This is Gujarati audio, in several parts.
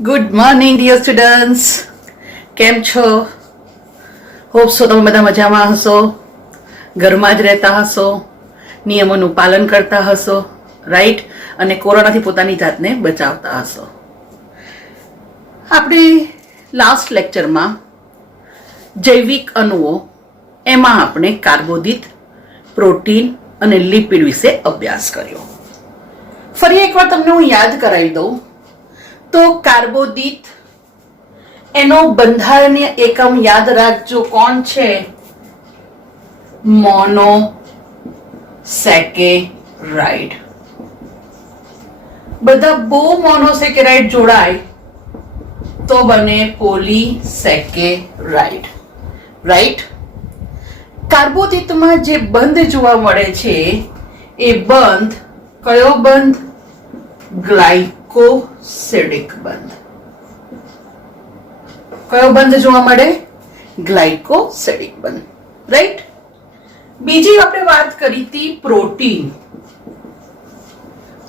ગુડ મોર્નિંગ ડિયર સ્ટુડન્ટ્સ, કેમ છો? હોપ સો તમે બધા મજામાં હશો, ઘરમાં જ રહેતા હશો, નિયમોનું પાલન કરતા હશો, રાઈટ, અને કોરોનાથી પોતાની જાતને બચાવતા હશો. આપણે લાસ્ટ લેક્ચરમાં જૈવિક અણુઓ એમાં આપણે કાર્બોદિત, પ્રોટીન અને લિપિડ વિશે અભ્યાસ કર્યો. ફરી એકવાર તમને હું યાદ કરાવી દઉં તો કાર્બોદિત એનો બંધારણીય એકમ યાદ રાખજો. કોણ છે? મોનોસેકેરાઇડ. બધા બહુ મોનોસેકેરાઇડ જોડાય તો બને પોલીસેકેરાઇડ, રાઈટ. કાર્બોદિતમાં જે બંધ જોવા મળે છે એ બંધ કયો બંધ? ગ્લાયકોસિડિક બંધ. કયો બંધ જોવા મળે? ગ્લાયકોસિડિક બંધ, રાઈટ. બીજી આપણે વાત કરી હતી પ્રોટીન.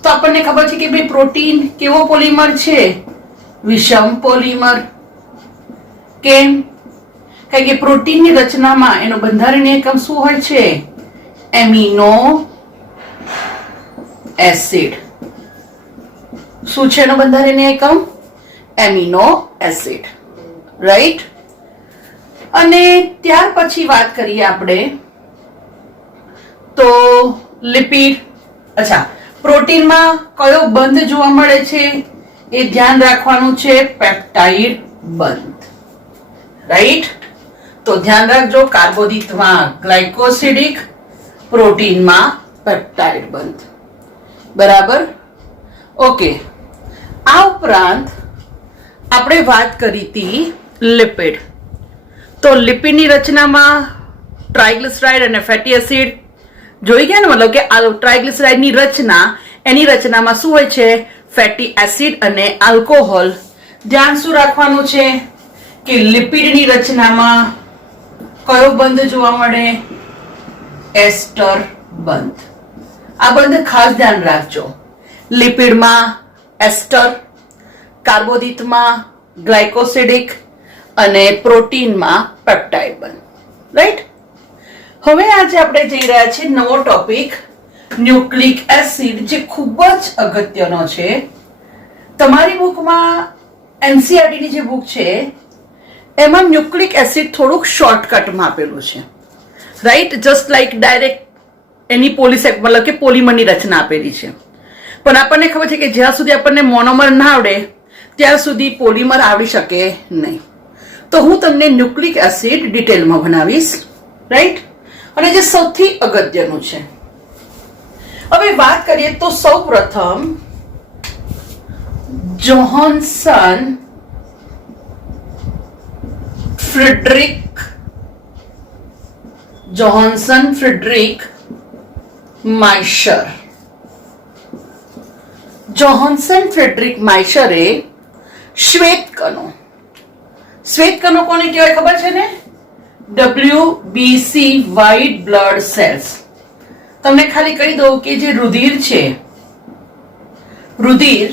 તો આપણને ખબર છે કે ભાઈ પ્રોટીન કેવો પોલિમર છે? વિષમ પોલિમર. કેમ? કારણ કે પ્રોટીનની રચનામાં એનો બંધારણીય એકમ શું હોય છે? Amino acid. શું છે એનો બંધારણીય એકમ? Amino acid, right. અને ત્યાર પછી વાત કરીએ આપણે તો લિપિડ. અચ્છા, પ્રોટીનમાં કયો બંધ જોવા મળે છે એ ધ્યાન રાખવાનું છે, પેપ્ટાઇડ બંધ, રાઈટ. તો ધ્યાન રાખજો, કાર્બોદિતમાં ગ્લાયકોસિડિક, પ્રોટીનમાં પેપ્ટાઇડ બંધ, બરાબર. ઓકે, આ ઉપરાંત આપણે વાત કરી હતી લિપિડ. તો લિપિડની રચનામાં ટ્રાઇગ્લિસરાઇડ અને ફેટી એસિડ જોઈ ગયા ને, મતલબ કે ટ્રાઇગ્લિસરાઇડની રચના, એની રચનામાં શું હોય છે? ફેટી એસિડ અને આલ્કોહોલ. ધ્યાન શું રાખવાનું છે કે લિપિડની રચનામાં કયો બંધ જોવા મળે? એસ્ટર બંધ. આ બંધ ખાસ ધ્યાન રાખજો. લિપિડમાં એસ્ટર, કાર્બોદિતમાં ગ્લાયકોસિડિક અને પ્રોટીનમાં પેપ્ટાઇડ બંધ, રાઈટ. હવે આજે આપણે જઈ રહ્યા છીએ નવો ટોપિક, ન્યુક્લિક એસિડ, જે ખૂબ જ અગત્યનો છે. તમારી બુકમાં NCERT ની જે બુક છે એમાં ન્યુક્લિક એસિડ થોડુંક શોર્ટકટમાં આપેલું છે, રાઈટ. જસ્ટ લાઈક ડાયરેક્ટ એની મતલબ કે પોલિમરની રચના આપેલી છે. પણ આપણને ખબર છે કે જ્યાં સુધી આપણને મોનોમર ના આવડે ત્યાં સુધી પોલિમર આવડી શકે નહીં. તો હું તમને ન્યુક્લિક એસિડ ડિટેલમાં ભણાવીશ, રાઈટ. અને જે સૌથી અગત્યનું છે. હવે વાત કરીએ તો સૌ પ્રથમ જોહાન્સન ફ્રેડરિક માઇશર. જોહાન્સન ફ્રેડરિક માઇશરે શ્વેતકણો કોને કહેવાય ખબર છે ને? WBC, white blood cells. તમને ખાલી કહી દઉં કે જે રુધિર છે, રુધિર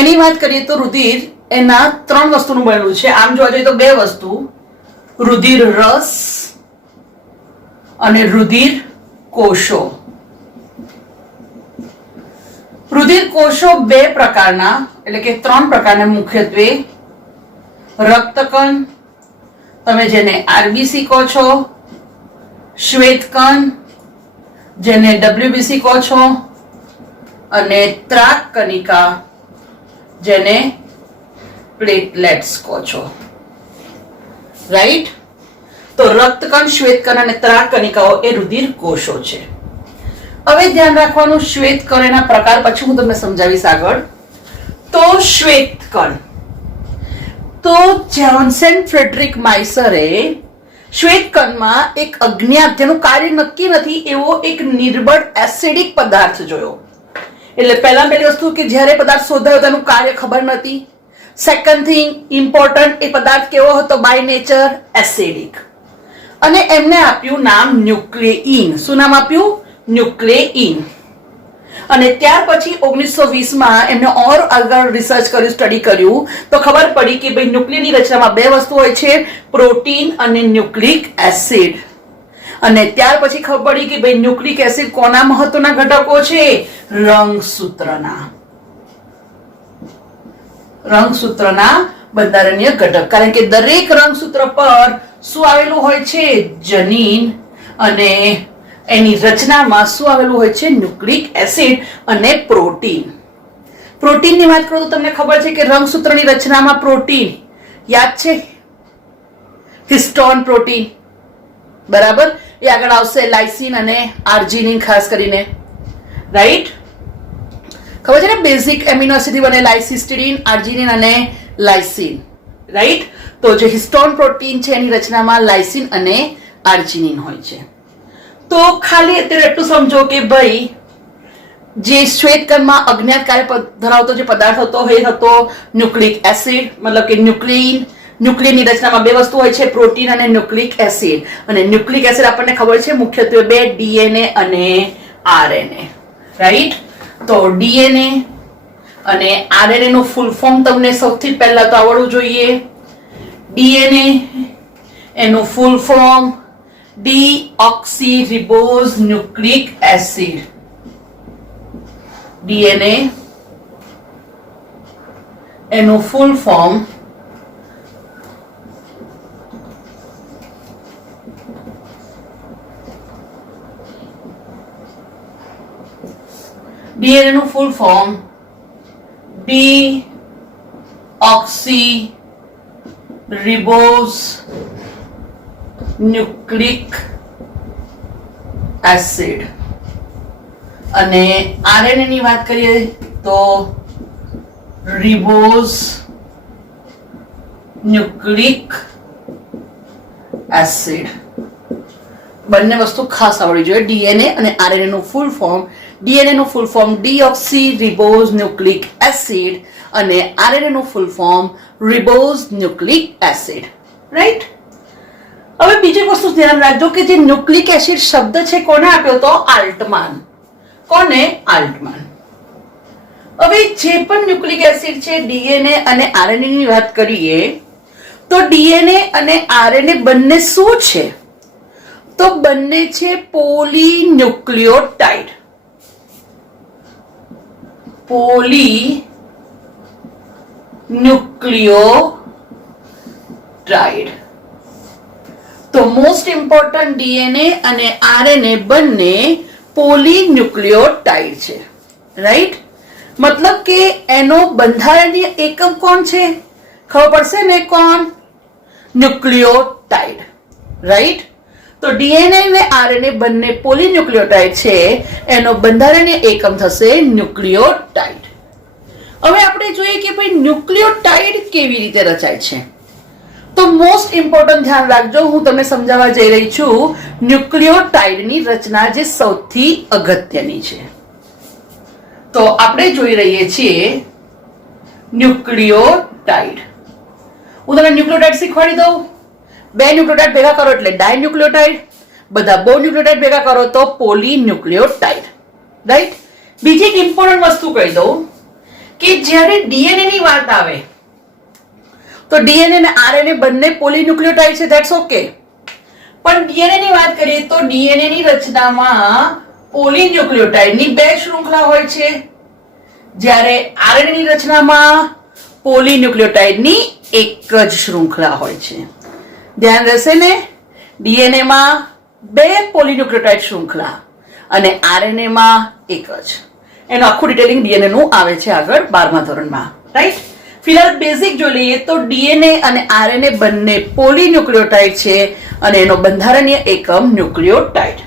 એની વાત કરીએ તો રુધિર એના 3 વસ્તુનું બનેલું છે. આમ જોવા જઈએ તો 2 વસ્તુ, રુધિર રસ અને રુધિર કોષો. રુધિર કોષો 2 પ્રકારના, એટલે કે 3 પ્રકારના મુખ્યત્વે. રક્તકણ, તમે જેને RBC કહો છો, શ્વેતકણ જેને WBC કહો છો, અને ત્રાક કણિકા જેને પ્લેટલેટ્સ કહો છો, રાઈટ. તો રક્તકણ, શ્વેતકણ અને ત્રાક કણિકાઓ એ રુધિર કોષો છે. હવે ધ્યાન રાખવાનું, શ્વેતકણ એના પ્રકાર પછી હું તમને સમજાવીશ આગળ. તો શ્વેતકણ, તો જોહાન્સન ફ્રેડરિક માઇશરે શ્વેતકણમાં એક અજ્ઞાત, જેનું કાર્ય નક્કી નથી એવો એક નિર્બળ એસિડિક પદાર્થ જોયો. એટલે પહેલી વસ્તુ કે જ્યારે પદાર્થ શોધાયો તેનું કાર્ય ખબર નથી. સેકન્ડ થિંગ ઇમ્પોર્ટન્ટ, એ પદાર્થ કેવો હતો? By nature acidic. અને એમને આપ્યું નામ ન્યુક્લિયઇન. શું નામ આપ્યું? ન્યુક્લિયઇન. અને ત્યાર પછી 1920 એમને ઓર આગળ રિસર્ચ કર્યું, સ્ટડી કર્યું, તો ખબર પડી કે ભાઈ ન્યુક્લિયરની રચનામાં બે વસ્તુ હોય છે, પ્રોટીન અને ન્યુક્લિક એસિડ. અને ત્યાર પછી ખબર પડી કે ભાઈ ન્યુક્લિક એસિડ કોના મહત્વના ઘટકો છે? રંગસૂત્રના બંધારણીય ઘટક. કારણ કે દરેક રંગસૂત્ર પર શું આવેલું હોય છે? જનીન. અને એની રચનામાં શું આવેલું હોય છે? ન્યુક્લિક એસિડ અને પ્રોટીન. પ્રોટીનની વાત કરું તો તમને ખબર છે કે રંગસૂત્રની રચનામાં પ્રોટીન યાદ છે? હિસ્ટોન પ્રોટીન, બરાબર, એ આગળ આવશે લાઇસિન અને આર્જિનિન ખાસ કરીને, રાઈટ? ખબર છે ને, બેઝિક એમિનો એસિડ બનેલા સિસ્ટીન, આર્જિનિન અને લાઇસિન, રાઈટ? તો જે હિસ્ટોન પ્રોટીન છે એની રચનામાં લાઇસિન અને આર્જિનિન હોય છે. તો ખાલી અત્યારે એટલું સમજો કે ભાઈ જે શ્વેતકણમાં અજ્ઞાત કાર્ય ધરાવતો જે પદાર્થ હતો એ હતો ન્યુક્લિક એસિડ, મતલબ કે ન્યુક્લિયરની રચનામાં બે વસ્તુ હોય છે, પ્રોટીન અને ન્યુક્લિક એસિડ. અને ન્યુક્લિક એસિડ આપણને ખબર છે મુખ્યત્વે બે, ડીએનએ અને આરએનએ, રાઈટ? તો ડીએનએ અને આરએનએ નું ફૂલ ફોર્મ તમને સૌથી પહેલા તો આવડવું જોઈએ. ડીએનએ એનું full form deoxyribose nucleic acid. DNA એનું full form deoxyribose nucleic acid. અને આરએનએ ની વાત કરીએ તો રિબોઝ ન્યુક્લિક એસિડ. બંને વસ્તુ ખાસ આવડવી જોઈએ. ડીએનએ અને આરએનએ નું ફૂલ ફોર્મ, ડીએનએ નું ફૂલ ફોર્મ ડીઓક્સીરિબોઝ ન્યુક્લિક એસિડ અને આરએનએ નું full form ribose nucleic acid, right? હવે બીજી વસ્તુ ધ્યાન રાખજો કે જે ન્યુક્લિક એસિડ શબ્દ છે કોને આપ્યો તો? આલ્ટમાન. કોને? આલ્ટમાન. હવે જે પણ ન્યુક્લિક એસિડ છે, ડીએનએ અને આરએનએ ની વાત કરીએ તો ડીએનએ અને આરએનએ બંને શું છે? તો બંને છે પોલીન્યુક્લિયોટાઇડ. પોલીન્યુક્લિયોટાઇડ. તો મોસ્ટ ઇમ્પોર્ટન્ટ ડીએનએ અને આરએનએ બંને પોલીન્યુક્લિયોટાઇડ છે, રાઈટ? મતલબ કે એનો બંધારણીય એકમ કોણ છે? ખબર પડશે ને કોણ? Nucleotide, right? તો ડીએનએ અને આરએનએ બંને પોલીન્યુક્લિયોટાઇડ છે, એનો બંધારણીય એકમ થશે ન્યુક્લિયોટાઇડ. હવે આપણે જોઈએ કે ભાઈ ન્યુક્લિયોટાઇડ કેવી રીતે રચાય છે. તો મોસ્ટ ઇમ્પોર્ટન્ટ ધ્યાન રાખજો, હું તમને સમજાવવા જઈ રહી છું ન્યુક્લિયોટાઇડની રચના જે સૌથી અગત્યની છે. તો આપણે જોઈ રહીએ છીએ ન્યુક્લિયોટાઇડ. હું તમને ન્યુક્લિયોટાઇડ શીખવાડી દઉં. બે ન્યુક્લિયોટાઇડ ભેગા કરો એટલે ડાયન્યુક્લિયોટાઇડ, બધા બહુ ન્યુક્લિયોટાઇડ ભેગા કરો તો પોલીન્યુક્લિયોટાઇડ, રાઈટ? બીજી એક ઇમ્પોર્ટન્ટ વસ્તુ કહી દઉં કે જ્યારે ડીએનએ ની વાત આવે તો ડીએનએ અને આરએનએ બંને પોલીન્યુક્લિયોટાઇડ છે, ધેટ્સ ઓકે. પણ ડીએનએ ની વાત કરીએ તો ડીએનએ ની રચનામાં પોલીન્યુક્લિયોટાઇડ ની બે શૃંખલા હોય છે, જ્યારે આરએનએ ની રચનામાં પોલીન્યુક્લિયોટાઇડ ની એક જ શૃંખલા હોય છે. ધ્યાન રહેશે ને? ડીએનએ માં બે પોલીન્યુક્લિયોટાઇડ શૃંખલા અને આરએનએ માં એક જ. એનું આખું ડિટેલિંગ ડીએનએ નું આવે છે આગળ 12મા ધોરણમાં, રાઈટ? ફિલહાલ બેઝિક જોઈ લઈએ તો ડીએનએ અને આરએનએ બંને પોલીન્યુક્લિયોટાઇડ છે અને એનો બંધારણીય એકમ ન્યુક્લિયોટાઇડ.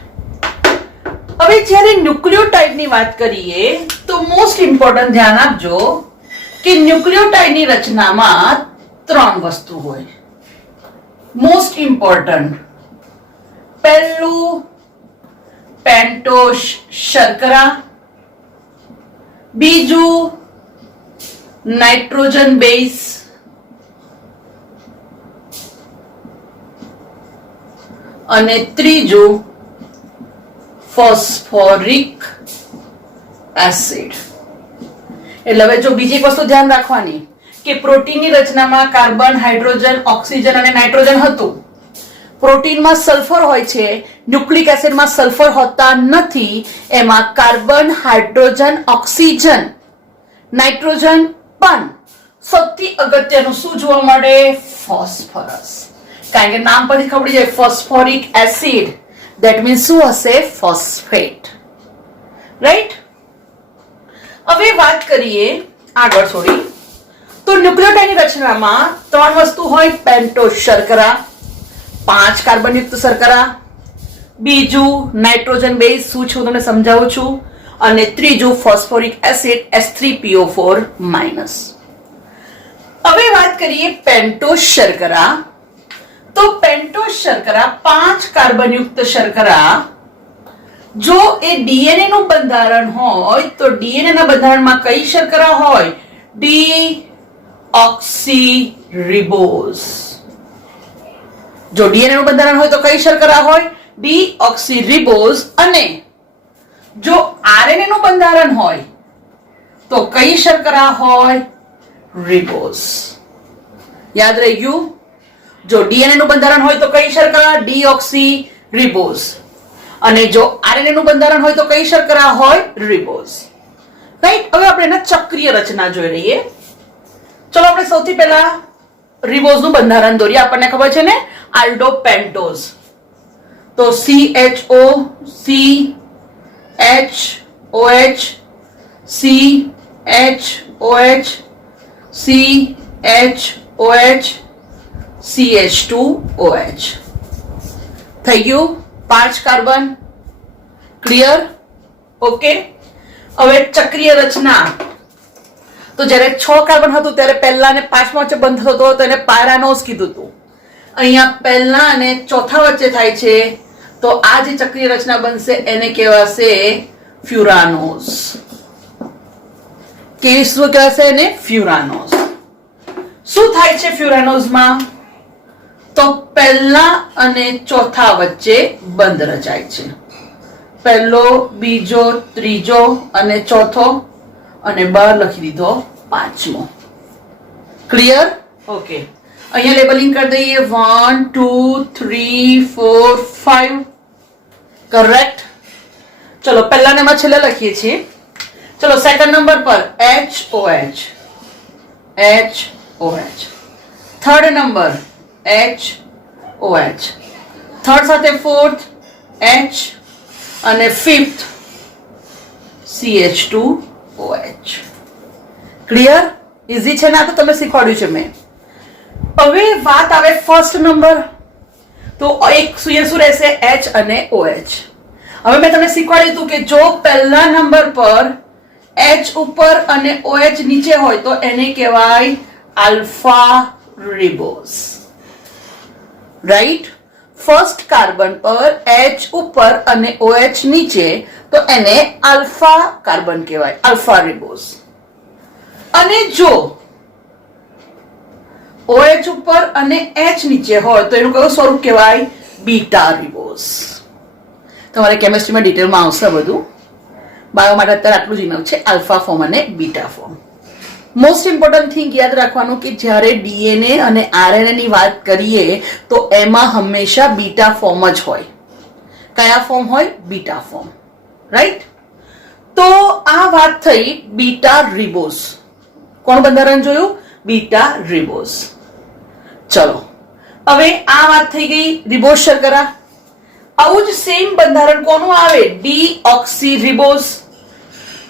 હવે જ્યારે ન્યુક્લિયોટાઇડની વાત કરીએ તો મોસ્ટ ઇમ્પોર્ટન્ટ ધ્યાન આપજો કે ન્યુક્લિયોટાઇડની રચનામાં ત્રણ વસ્તુ હોય. મોસ્ટ ઇમ્પોર્ટન્ટ, પહેલું પેન્ટોસ શર્કરા, બીજું નાઇટ્રોજન બેઝ અને ત્રીજું ફોસ્ફોરિક એસિડ. એટલે હવે જો બીજી એક વસ્તુ ધ્યાન રાખવાની કે પ્રોટીનની રચનામાં કાર્બન, હાઇડ્રોજન, ઓક્સિજન અને નાઇટ્રોજન હતું. પ્રોટીનમાં સલ્ફર હોય છે, ન્યુક્લિક એસિડમાં સલ્ફર હોતા નથી. એમાં કાર્બન, હાઇડ્રોજન, ઓક્સિજન, નાઇટ્રોજન પણ સૌથી અગત્યનું શું જોવા મળે? ફોસ્ફરસ. કારણ કે નામ પરથી ખબર પડી જાય ફોસ્ફોરિક એસિડ, ધેટ મીન્સ શું હશે? ફોસ્ફેટ. રાઈટ. હવે વાત કરીએ આગળ થોડી, તો ન્યુક્લિયોટાઇડની રચનામાં 3 વસ્તુ હોય: પેન્ટોઝ શર્કરા, 5 કાર્બનયુક્ત શર્કરા, બીજું નાઇટ્રોજન બેઝ, શું છે હું તમને સમજાવું છું, અને ત્રીજું ફોસ્ફોરિક એસિડ H3PO4-. હવે વાત કરીએ પેન્ટોઝ શર્કરા. તો પેન્ટોઝ શર્કરા 5 કાર્બનયુક્ત શર્કરા, જો એ ડીએનએ નું બંધારણ હોય તો ડીએનએ ના બંધારણમાં કઈ શર્કરા હોય? ડીઓક્સીરિબોઝ. જો ડીએનએ નું બંધારણ હોય તો કઈ શર્કરા હોય? ડીઓક્સીરિબોઝ. અને જો આરએનએ નું બંધારણ હોય તો કઈ શર્કરા હોય? રિબોઝ. યાદ રહી ગયું? જો ડીએનએ નું બંધારણ હોય તો કઈ શર્કરા? ડીઓક્સીરિબોઝ. અને જો આરએનએ નું બંધારણ હોય તો કઈ શર્કરા હોય? રિબોઝ. રાઈટ. હવે આપણે એના ચક્રીય રચના જોઈ લઈએ. ચલો આપણે સૌથી પહેલા રિબોઝ નું બંધારણ દોરીએ. આપણને ખબર છે ને, આલ્ડોપેન્ટોઝ. તો CHO, CHOH, CHOH, CHOH, CH2OH. થઈ ગયું? 5 કાર્બન. ક્લિયર? ઓકે. હવે ચક્રીય રચના. તો જ્યારે 6 કાર્બન હતું ત્યારે પહેલા અને 5મા વચ્ચે બંધ થતો હતો, એને પાયરાનોઝ કીધું હતું. અહીંયા પહેલા અને ચોથા વચ્ચે થાય છે, તો આ જે ચક્રીય રચના બનશે એને કહેવાશે ફ્યુરાનોઝ. કેવી શું કહેવાશે એને? ફ્યુરાનોઝ. શું થાય છે ફ્યુરાનોઝમાં? તો પહેલા અને ચોથા વચ્ચે બંધ રચાય છે. પહેલો, બીજો, ત્રીજો અને ચોથો, અને બહાર લખી દીધો 5મો. ક્લિયર? ઓકે. અહીંયા લેબલિંગ કરી દઈએ 1 2 3 4 5. કરેક્ટ. ચલો પહેલા નંબર છેલ્લે લખીએ છીએ. ચલો સેકન્ડ નંબર પર HOH, HOH. Third number HOH. Third સાથે ફોર્થ H અને ફિફ્થ CH2OH. ક્લિયર? ઈઝી છે ને? આ તો તમે શીખવાડ્યું છે મેં. હવે વાત આવે ફર્સ્ટ નંબર. તો એક શું રહેશે? H અને OH. હવે મેં તમને શીખવાડ્યું હતું કે જો પહેલા નંબર પર H ઉપર અને OH નીચે હોય તો એને કહેવાય alpha ribose. Right. First carbon પર H ઉપર અને OH નીચે તો એને આલ્ફા કાર્બન કહેવાય, આલ્ફા રિબોઝ. અને જો OH ઉપર અને H નીચે હોય તો એનું કયું સ્વરૂપ કહેવાય? Beta ribose. તમારે કેમિસ્ટ્રીમાં ડિટેલમાં આવશે બધું. બાયો માટે અત્યારે આટલું જ ઇનફ છે, આલ્ફા ફોર્મ અને beta form. Most important thing યાદ રાખવાનું કે જ્યારે ડીએનએ અને આરએનએ ની વાત કરીએ તો એમાં હંમેશા બીટા ફોર્મ જ હોય. કયા ફોર્મ હોય? Beta form. રાઈટ. તો આ વાત થઈ બીટા રિબોઝ. કોણ બંધારણ જોયું? Beta ribose. ચલો હવે આ વાત થઈ ગઈ રિબોઝ શર્કરા. આવું જ સેમ બંધારણ કોનું આવે? ડીઓક્સીરિબોઝ.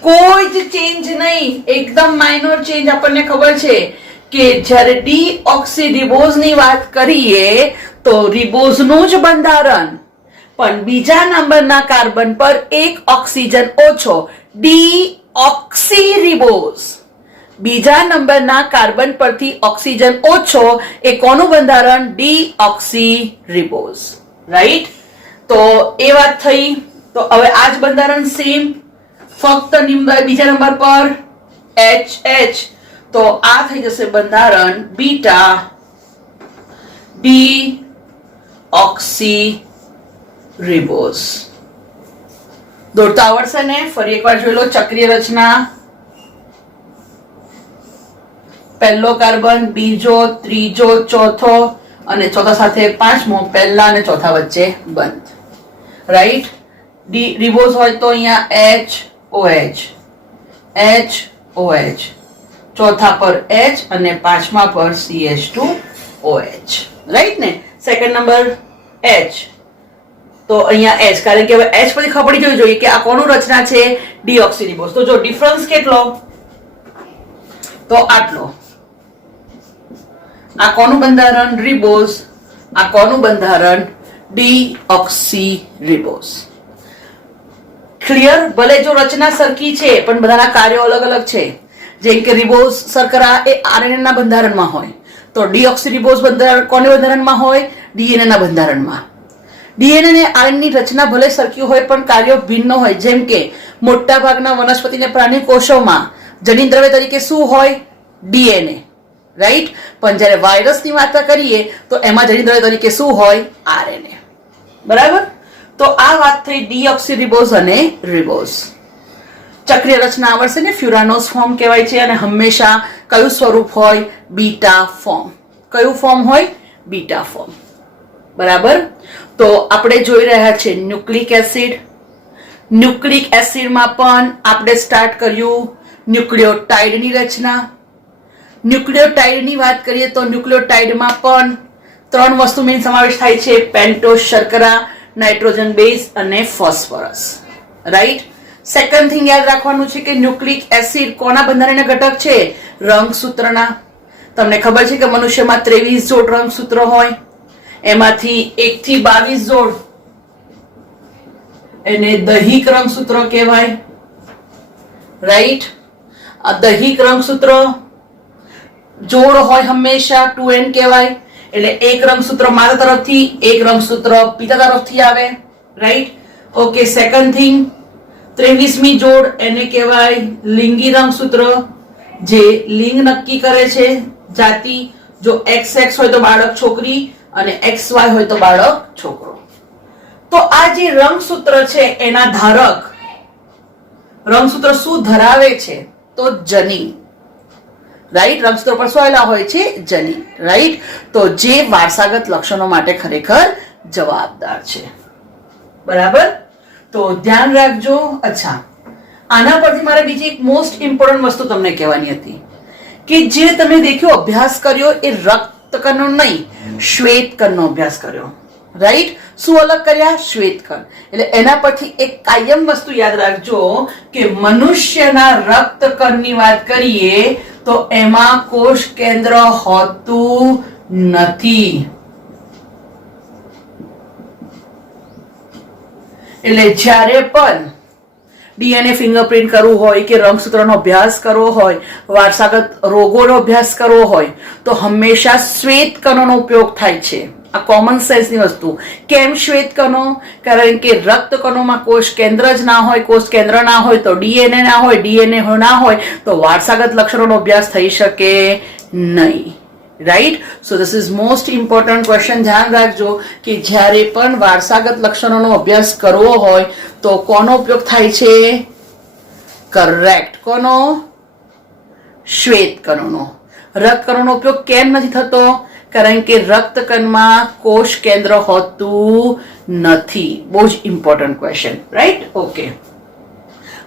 કોઈ જ ચેન્જ નહીં, એકદમ માઇનોર ચેન્જ. આપણને ખબર છે કે જ્યારે ડીઓક્સીરિબોઝ ની વાત કરીએ તો રિબોઝ નું જ બંધારણ, પણ બીજા નંબરના કાર્બન પર એક ઓક્સિજન ઓછો. ડીઓક્સીરિબોઝ. બીજા નંબરના કાર્બન પરથી ઓક્સિજન ઓછો એ કોનું બંધારણ? ડીઓક્સીરિબોઝ. રાઈટ. તો એ વાત થઈ. તો હવે આ જ બંધારણ સેમ, ફક્ત બીજા નંબર પર HH. તો આ થઈ જશે બંધારણ બીટા ડીઓક્સીરિબોઝ. દોડતા આવડશે ને? ફરી એકવાર જોઈ લો. ચક્રીય રચના, પહેલો કાર્બન, બીજો, ત્રીજો, ચોથો અને ચોથા સાથે પાંચમો, પહેલા અને ચોથા વચ્ચે બંધ. રાઈટ. રિબોઝ હોય તો અહીંયા HOH, HOH, ચોથા પર H અને પાંચમા પર CH2OH. રાઈટ ને? Second number H. તો અહીંયા H, કારણ કે હવે H પછી ખબર પડી જવી જોઈએ કે આ કોનું રચના છે? ડીઓક્સીરિબોઝ. તો જો ડિફરન્સ કેટલો? તો આટલો. આ કોનું બંધારણ? રિબોઝ. આ કોનું બંધારણ? ડીઓક્સીરિબોઝ. ક્લિયર? ભલે જો રચના સરખી છે પણ બધાના કાર્યો અલગ અલગ છે. જેમ કે રિબોઝ શર્કરા એ આરએનએ ના બંધારણમાં હોય તો ડીઓક્સીરિબોઝ બંધારણ કોને બંધારણમાં હોય? ડીએનએ ના બંધારણમાં. ડીએનએ અને આરએનએ ની રચના ભલે સરખી હોય પણ કાર્યો ભિન્ન હોય. જેમ કે મોટા ભાગના વનસ્પતિ અને પ્રાણી કોષોમાં જનીન દ્રવ્ય તરીકે શું હોય? ડીએનએ. રાઈટ. પણ જ્યારે વાયરસની વાત કરીએ તો એમાં જનીન દ્રવ્ય તરીકે શું હોય? આરએનએ. બરાબર. તો આ વાત થઈ ડીઓક્સીરિબોઝ અને રિબોઝ. ચક્રીય રચના આવડશે ને? ફ્યુરાનોસ ફોર્મ કહેવાય છે અને હંમેશા કયું સ્વરૂપ હોય? Beta form. કયું ફોર્મ હોય? Beta form. બરાબર. તો આપણે જોઈ રહ્યા છે ન્યુક્લિક એસિડ. ન્યુક્લિક એસિડમાં પણ આપણે સ્ટાર્ટ કર્યું ન્યુક્લિયોટાઇડની રચના. ન્યુક્લિયોટાઇડની વાત કરીએ તો ન્યુક્લિયોટાઇડમાં પણ ત્રણ વસ્તુનો સમાવેશ થાય છે: પેન્ટોઝ શર્કરા, નાઇટ્રોજન બેઝ અને ફોસ્ફરસ. રાઈટ. સેકન્ડ થિંગ યાદ રાખવાનું છે કે ન્યુક્લિક એસિડ કોના બંધારણીય ઘટક છે? રંગસૂત્રના. તમને ખબર છે કે મનુષ્યમાં 23 જોડ રંગસૂત્ર હોય, એમાંથી 1 થી 22 જોડ એને દૈહિક રંગસૂત્ર કહેવાય. રાઈટ. આ દૈહિક રંગસૂત્ર જોડ હોય હંમેશા 2n કહેવાય. એટલે એક રંગસૂત્ર મારા તરફથી, એક રંગસૂત્ર પિતા તરફથી આવે. રાઈટ. ઓકે. સેકન્ડ થિંગ, 23મી જોડ એને કહેવાય લિંગી રંગસૂત્ર, જે લિંગ નક્કી કરે છે, જાતિ. જો XX હોય તો બાળક છોકરી અને XY હોય તો બાળક છોકરો. તો આ જે રંગસૂત્ર છે એના ધારક રંગસૂત્ર શું ધરાવે છે? તો જનીન. રાઈટ. રંગસૂત્ર પર શું આવેલા હોય છે? જનીન. રાઈટ. તો જે વારસાગત લક્ષણો માટે ખરેખર જવાબદાર છે. બરાબર. તો ધ્યાન રાખજો. અચ્છા, આના પરથી મારે બીજી એક મોસ્ટ ઇમ્પોર્ટન્ટ વસ્તુ તમને કહેવાની હતી કે જે તમે દેખ્યો અભ્યાસ કર્યો એ રક્તકણનો નહીં, શ્વેતકણનો અભ્યાસ કર્યો. રાઈટ. શું અલગ કર્યા? શ્વેતકણ. એટલે એના પરથી એક કાયમ વસ્તુ યાદ રાખજો કે મનુષ્યના રક્તકણની વાત કરીએ તો એમાં કોષ કેન્દ્ર હોતું નથી. એટલે જ્યારે પણ ડીએનએ ફિંગરપ્રિન્ટ કરવું હોય કે રંગસૂત્રનો અભ્યાસ કરવો હોય, વારસાગત રોગોનો અભ્યાસ કરવો હોય તો હંમેશા શ્વેતકણોનો ઉપયોગ થાય છે. આ કોમન સેન્સની વસ્તુ. કેમ શ્વેતકણો? કારણ કે રક્તકણોમાં કોષ કેન્દ્ર જ ના હોય, કોષ કેન્દ્ર ના હોય તો ડીએનએ ના હોય, ડીએનએ ના હોય તો વારસાગત લક્ષણોનો અભ્યાસ થઈ શકે નહીં. Right. So this is most important question. ધ્યાન રાખજો કે જ્યારે પણ વારસાગત લક્ષણોનો અભ્યાસ કરવો હોય તો કોનો ઉપયોગ થાય છે? કરેક્ટ. કોનો? શ્વેતકણોનો. રક્તકણોનો ઉપયોગ કેમ નથી થતો? કારણ કે રક્તકણમાં કોષ કેન્દ્ર હોતું નથી. બહુ જ ઇમ્પોર્ટન્ટ ક્વેશ્ચન. રાઈટ. ઓકે.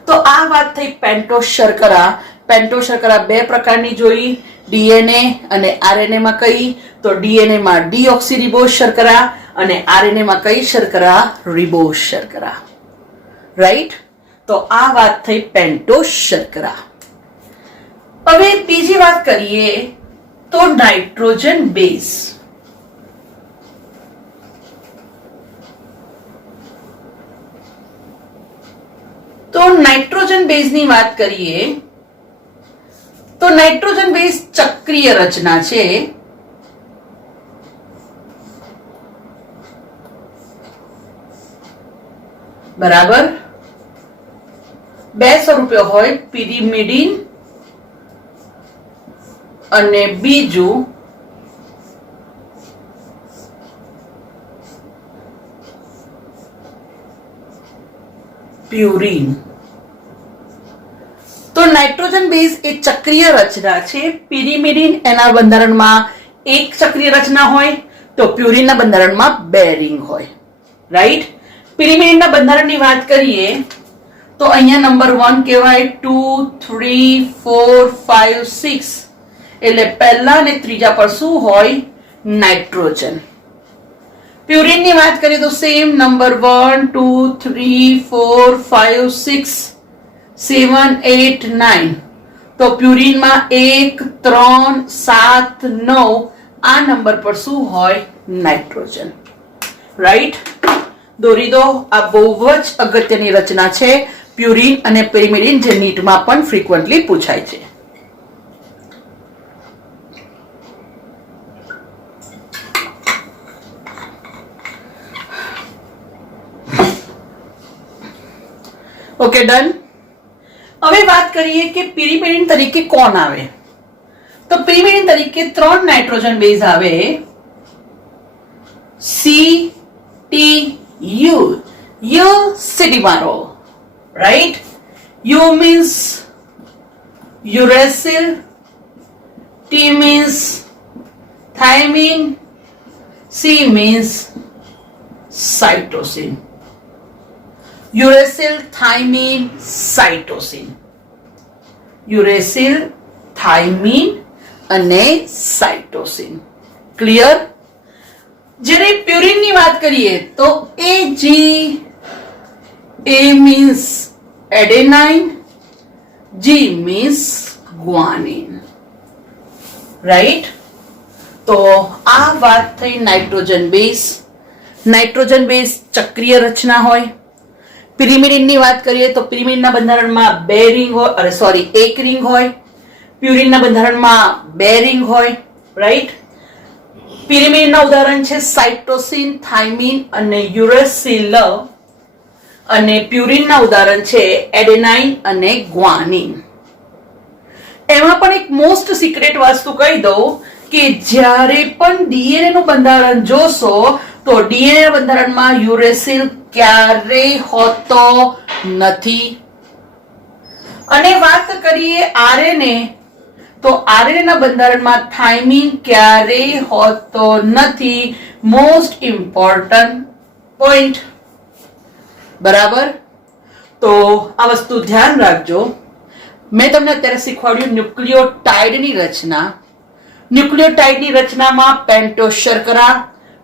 તો આ વાત થઈ પેન્ટોઝ શર્કરા. પેન્ટોઝ શર્કરા બે પ્રકારની જોઈ, ડીએનએ અને આરએનએ માં કઈ? તો ડીએનએ માં ડીઓક્સીરિબોઝ શર્કરા અને આરએનએ માં કઈ શર્કરા? રિબોઝ શર્કરા. રાઈટ. તો આ વાત થઈ પેન્ટોઝ શર્કરા. હવે બીજી વાત કરીએ તો નાઇટ્રોજન બેઝ. તો નાઇટ્રોજન બેઝની વાત કરીએ તો નાઇટ્રોજન બેઝ ચક્રીય રચના છે. બરાબર. બે સ્વરૂપે હોય, પિરિમિડિન અને બીજું પ્યુરિન. તો નાઇટ્રોજન બેઝ એ ચક્રીય રચના છે. પિરિમિડિન એના બંધારણમાં એક ચક્રીય રચના હોય તો પ્યુરિનના બંધારણમાં બે રિંગ હોય. રાઈટ. પિરિમિડિનના બંધારણની વાત કરીએ તો અહીંયા નંબર 1 કહેવાય, 2 3 4 5 6 એટલે પહેલા અને ત્રીજા પર શું હોય? નાઇટ્રોજન. પ્યુરિનની વાત કરીએ તો સેમ નંબર 1 2 3 4 5 6 7 8 9 તો પ્યુરિનમાં 1 3 7 9 આ નંબર પર શું હોય? નાઇટ્રોજન. રાઈટ. દોરી દો. આ બહુ જ અગત્યની રચના છે પ્યુરિન અને પિરિમિડિન, જે નીટમાં પણ ફ્રીક્વન્ટલી પૂછાય છે. Okay, done. હવે વાત કરીએ કે પિરિમિડિન તરીકે કોણ આવે. તો પિરિમિડિન તરીકે 3 નાઇટ્રોજન બેઝ આવે, CTU. યુ સિટી મારો. Right. You means uracil, T means thiamine, C means cytosine. Uracil, thiamine, cytosine. Uracil, thiamine અને સાઇટોસિન. ક્લિયર. જ્યારે પ્યુરિનની વાત કરીએ તો AG, A means adenine, G means guanine. Right. તો આ વાત થઈ નાઇટ્રોજન બેઝ. નાઇટ્રોજન બેઝ ચક્રીય રચના હોય. પિરિમિડિનની વાત કરીએ તો પિરિમિડિનના બંધારણમાં બે રિંગ હોય, એક રિંગ હોય. પ્યુરિનના બંધારણમાં બે રિંગ હોય. રાઈટ. પિરિમિડિનના ઉદાહરણ છે સાઇટોસિન, થાઇમિન અને યુરેસિલ. અને પ્યુરિનના ઉદાહરણ છે એડેનાઇન અને ગ્વાનિન. એમાં પણ એક મોસ્ટ સિક્રેટ વસ્તુ કહી દઉં કે જ્યારે પણ ડીએનએ નું બંધારણ જોશો તો ડીએનએ બંધારણમાં યુરેસિલ ક્યારેય હોતો નથી. અને વાત કરીએ આરએનએ તો આરએનએ ના બંધારણમાં થાઇમિન ક્યારેય હોતો નથી. Most important point. બરાબર. તો આ વસ્તુ ધ્યાન રાખજો. મેં તમને અત્યારે શીખવાડ્યું ન્યુક્લિયોટાઇડની રચના. ન્યુક્લિયોટાઇડની રચનામાં પેન્ટોઝ શર્કરા,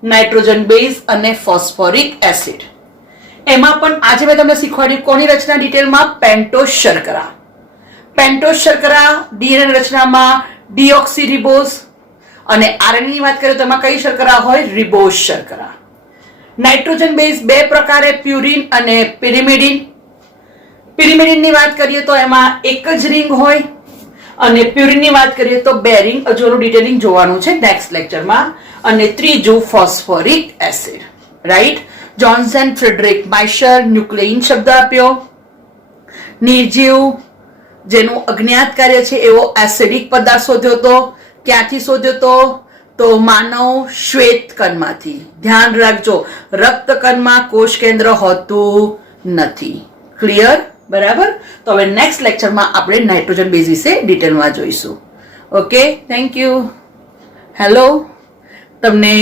નાઇટ્રોજન બેઝ અને ફોસ્ફોરિક એસિડ. એમાં પણ આજે મેં તમને શીખવાડ્યું કોની રચના ડિટેલમાં? પેન્ટોઝ શર્કરા. પેન્ટોઝ શર્કરા ડીએનએ રચનામાં ડીઓક્સીરિબોઝ. અને આરએનએ ની વાત કરીએ તો એમાં કઈ શર્કરા હોય? રિબોઝ શર્કરા. નાઇટ્રોજન બેઝ બે પ્રકારે, પ્યુરિન અને પિરિમિડિન. પિરિમિડિનની વાત કરીએ તો એમાં એક જ રિંગ હોય અને પ્યુરિનની વાત કરીએ તો બે રિંગ. હજુનું ડિટેલિંગ જોવાનું છે નેક્સ્ટ લેક્ચરમાં. અને ત્રીજું phosphoric acid. Right. Johann Friedrich Miescher nuclein શબ્દ આપ્યો. નિર્જીવ જેનું અજ્ઞાત કાર્ય છે એવો એસિડિક પદાર્થ શોધ્યો હતો. ક્યાંથી શોધ્યો હતો? તો માનવ શ્વેત કણમાંથી. ધ્યાન રાખજો, રક્ત કણમાં કોષ કેન્દ્ર હોતું નથી. ક્લિયર. બરાબર. તો હવે નેક્સ્ટ લેક્ચરમાં આપણે નાઇટ્રોજન બેઝ વિશે ડિટેલમાં જોઈશું. Okay, thank you. હેલો. તમને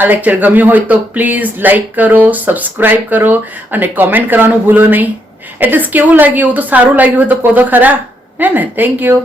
આ લેક્ચર ગમ્યું હોય તો પ્લીઝ લાઈક કરો, સબસ્ક્રાઇબ કરો અને કોમેન્ટ કરવાનું ભૂલો નહીં. એટલે કેવું લાગ્યું? એવું તો સારું લાગ્યું હોય તો કહો તો ખરા, હે ને? Thank you.